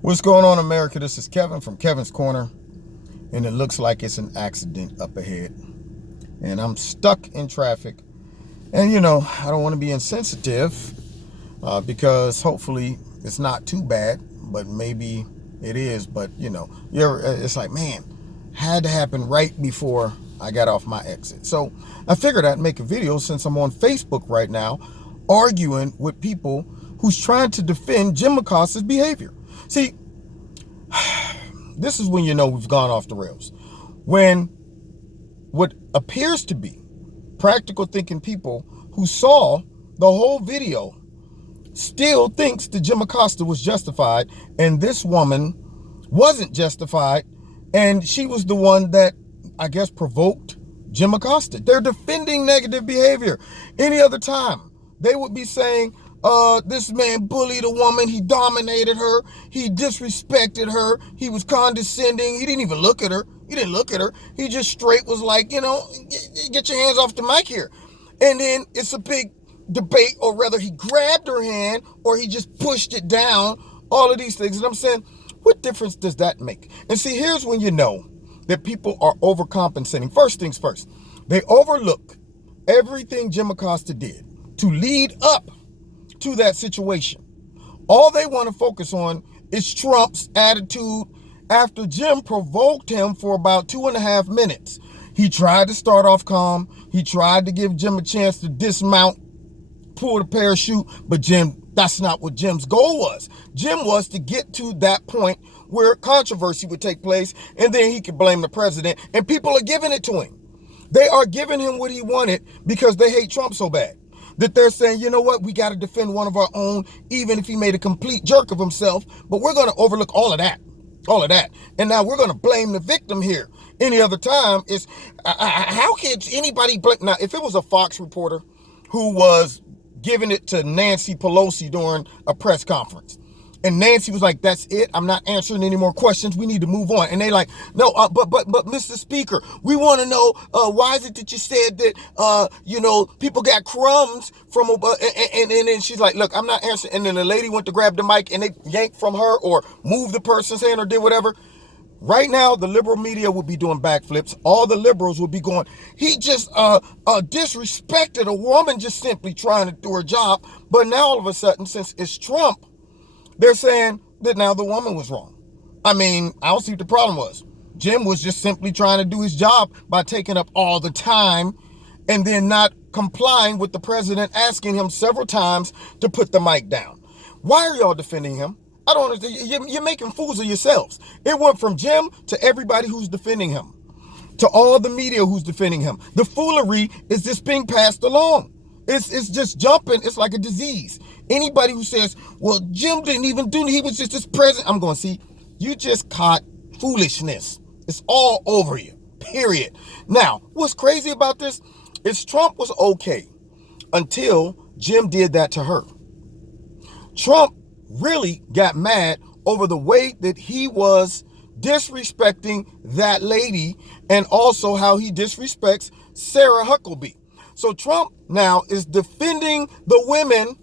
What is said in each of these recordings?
What's going on, America? This is Kevin from Kevin's Corner, and it looks like it's an accident up ahead. And I'm stuck in traffic. And, I don't want to be insensitive because hopefully it's not too bad, but maybe it is. But, it's like, man, had to happen right before I got off my exit. So I figured I'd make a video since I'm on Facebook right now arguing with people who's trying to defend Jim Acosta's behavior. See, this is when you know we've gone off the rails. When what appears to be practical thinking people who saw the whole video still thinks that Jim Acosta was justified and this woman wasn't justified, and she was the one that, I guess, provoked Jim Acosta. They're defending negative behavior. Any other time, they would be saying, this man bullied a woman, he dominated her, he disrespected her, he was condescending, he didn't even look at her, he just straight was like, get your hands off the mic here. And then it's a big debate, or rather he grabbed her hand, or he just pushed it down, all of these things. And I'm saying, what difference does that make? And see, here's when you know that people are overcompensating. First things first, they overlook everything Jim Acosta did to lead up to that situation. All they want to focus on is Trump's attitude after Jim provoked him for about 2.5 minutes. He tried to start off calm. He tried to give Jim a chance to dismount, pull the parachute, but that's not what Jim's goal was. Jim was to get to that point where controversy would take place, and then he could blame the president, and people are giving it to him. They are giving him what he wanted because they hate Trump so bad that they're saying, you know what, we got to defend one of our own, even if he made a complete jerk of himself, but we're going to overlook all of that. And now we're going to blame the victim here. Any other time, it's, how can anybody blame? Now, if it was a Fox reporter who was giving it to Nancy Pelosi during a press conference, and Nancy was like, that's it, I'm not answering any more questions, we need to move on. And they like, no, but Mr. Speaker, we want to know, why is it that you said that, people got crumbs from, and then she's like, look, I'm not answering. And then the lady went to grab the mic and they yanked from her or moved the person's hand or did whatever. Right now, the liberal media would be doing backflips. All the liberals would be going, he just disrespected a woman just simply trying to do her job. But now all of a sudden, since it's Trump, they're saying that now the woman was wrong. I mean, I don't see what the problem was. Jim was just simply trying to do his job by taking up all the time and then not complying with the president asking him several times to put the mic down. Why are y'all defending him? I don't understand. You're making fools of yourselves. It went from Jim to everybody who's defending him, to all the media who's defending him. The foolery is just being passed along. It's just jumping. It's like a disease. Anybody who says, well, Jim didn't even do it, he was just this president, I'm going to see, you just caught foolishness. It's all over you, period. Now, what's crazy about this is Trump was okay until Jim did that to her. Trump really got mad over the way that he was disrespecting that lady and also how he disrespects Sarah Huckabee. So Trump now is defending the women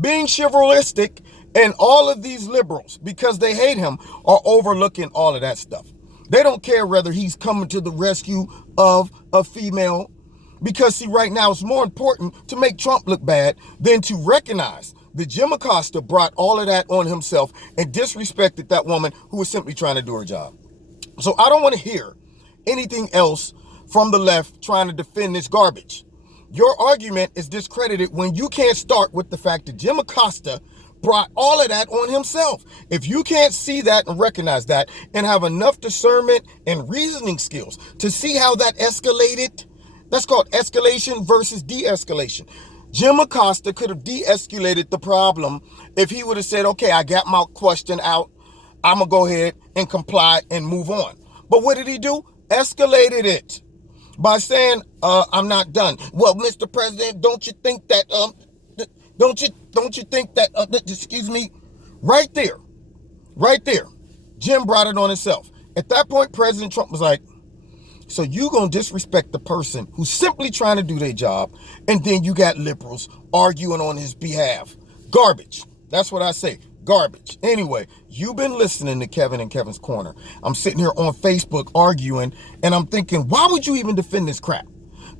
being chivalristic, and all of these liberals, because they hate him, are overlooking all of that stuff. They don't care whether he's coming to the rescue of a female, because see, right now it's more important to make Trump look bad than to recognize that Jim Acosta brought all of that on himself and disrespected that woman who was simply trying to do her job. So I don't want to hear anything else from the left trying to defend this garbage. Your argument is discredited when you can't start with the fact that Jim Acosta brought all of that on himself. If you can't see that and recognize that and have enough discernment and reasoning skills to see how that escalated, that's called escalation versus de-escalation. Jim Acosta could have de-escalated the problem if he would have said, okay, I got my question out, I'm going to go ahead and comply and move on. But what did he do? Escalated it by saying, I'm not done. Well, Mr. President, don't you think that, excuse me, right there, Jim brought it on himself. At that point, President Trump was like, so you gonna disrespect the person who's simply trying to do their job, and then you got liberals arguing on his behalf. Garbage. That's what I say. Garbage. Anyway, you've been listening to Kevin and Kevin's Corner. I'm sitting here on Facebook arguing, and I'm thinking, why would you even defend this crap?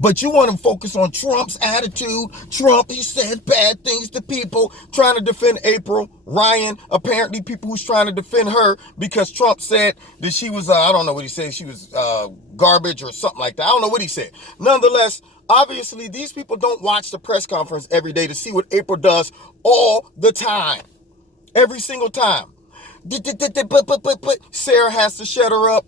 But you want to focus on Trump's attitude. Trump, he said bad things to people, trying to defend April Ryan. Apparently people who's trying to defend her because Trump said that she was, I don't know what he said, she was garbage or something like that. I don't know what he said. Nonetheless, obviously these people don't watch the press conference every day to see what April does all the time. Every single time. But Sarah has to shut her up.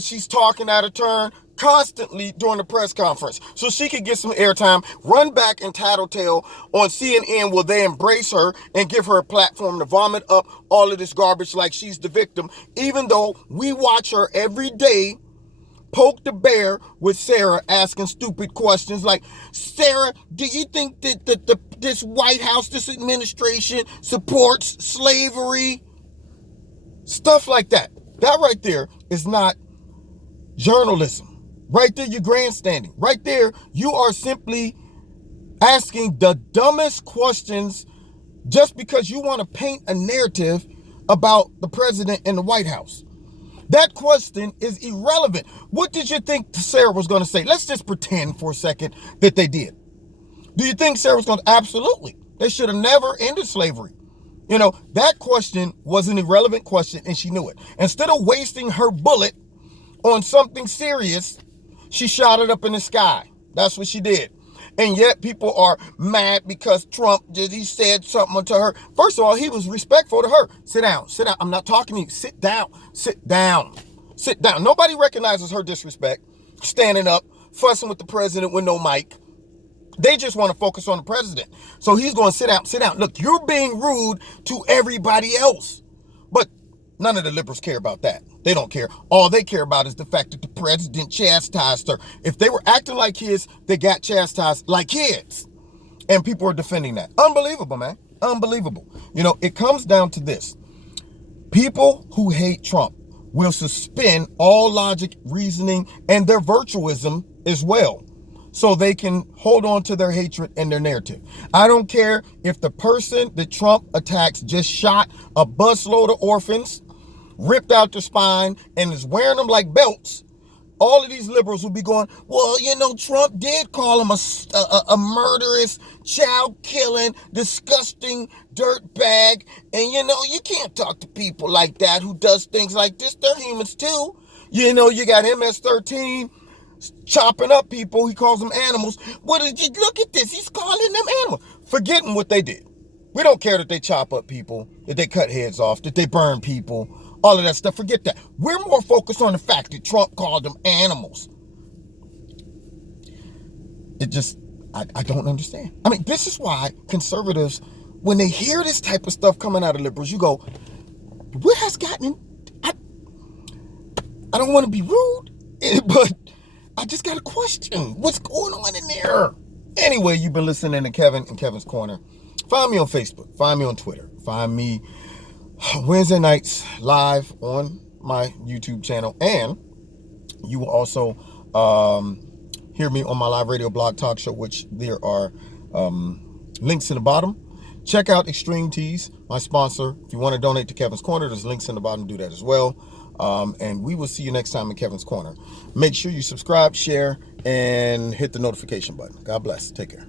She's talking out of turn constantly during the press conference so she could get some airtime, run back and tattletale on CNN. Will they embrace her and give her a platform to vomit up all of this garbage like she's the victim, even though we watch her every day poke the bear with Sarah asking stupid questions like, Sarah, do you think that this White House, this administration supports slavery? Stuff like that. That right there is not journalism. Right there, you're grandstanding. Right there, you are simply asking the dumbest questions just because you want to paint a narrative about the president and the White House. That question is irrelevant. What did you think Sarah was going to say? Let's just pretend for a second that they did. Do you think Sarah was going to? Absolutely. They should have never ended slavery. You know, that question was an irrelevant question and she knew it. Instead of wasting her bullet on something serious, she shot it up in the sky. That's what she did. And yet people are mad because Trump he said something to her. First of all, he was respectful to her. Sit down, sit down. I'm not talking to you. Sit down, sit down, sit down. Nobody recognizes her disrespect, standing up, fussing with the president with no mic. They just want to focus on the president. So he's going to sit down, sit down. Look, you're being rude to everybody else. But none of the liberals care about that. They don't care. All they care about is the fact that the president chastised her. If they were acting like kids, they got chastised like kids. And people are defending that. Unbelievable, man. Unbelievable. You know, it comes down to this. People who hate Trump will suspend all logic, reasoning, and their virtuism as well, so they can hold on to their hatred and their narrative. I don't care if the person that Trump attacks just shot a busload of orphans, ripped out their spine, and is wearing them like belts. All of these liberals will be going, well, you know, Trump did call him a murderous, child-killing, disgusting dirtbag. And, you know, you can't talk to people like that who does things like this. They're humans, too. You know, you got MS-13 chopping up people. He calls them animals. What did you look at this? He's calling them animals. Forgetting what they did. We don't care that they chop up people, that they cut heads off, that they burn people, all of that stuff. Forget that. We're more focused on the fact that Trump called them animals. It just, I don't understand. I mean, this is why conservatives, when they hear this type of stuff coming out of liberals, you go, what has gotten, I don't want to be rude, but I just got a question. What's going on in there? Anyway, you've been listening to Kevin and Kevin's Corner. Find me on Facebook. Find me on Twitter. Find me Wednesday nights live on my YouTube channel. And you will also hear me on my live radio blog talk show, which there are links in the bottom. Check out Extreme Teas, my sponsor. If you want to donate to Kevin's Corner, there's links in the bottom. Do that as well. And we will see you next time in Kevin's Corner. Make sure you subscribe, share, and hit the notification button. God bless. Take care.